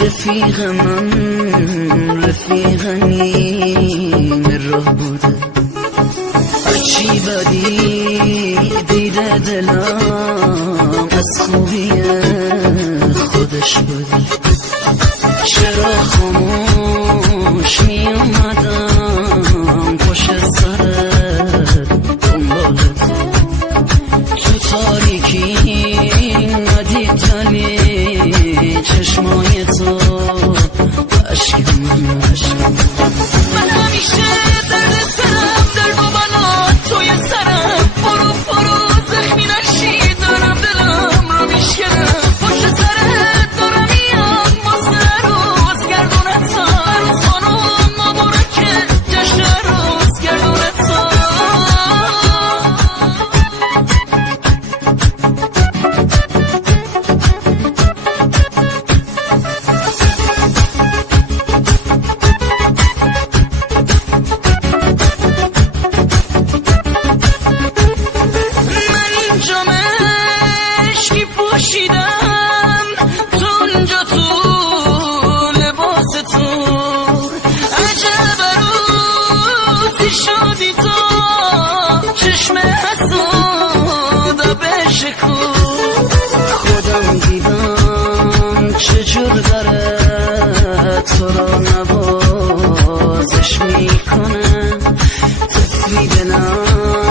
رفیق من رفیق نیم راه بوده هرچی بدی دیده دلم از خوبی خودش بودی چرا خاموش می اومدم پشت سرت دنبالت تو تاریکی ندیدنی چشمای تو عشق من من همیشه درد سرم درد و بلا توی سرم برو زخمی نشی دارم دلم رو میشکنم پشت سرت دارم میام واسه روز گردونت تا روز خانم مبارکه جشن روز گردونت تا پوشیدم تو اونجا تو لباس تو عجب عروسی شدی تو چشم حسودا بشکن خودم دیدم چجور داره تو را نوازش میکنه طفلی دلم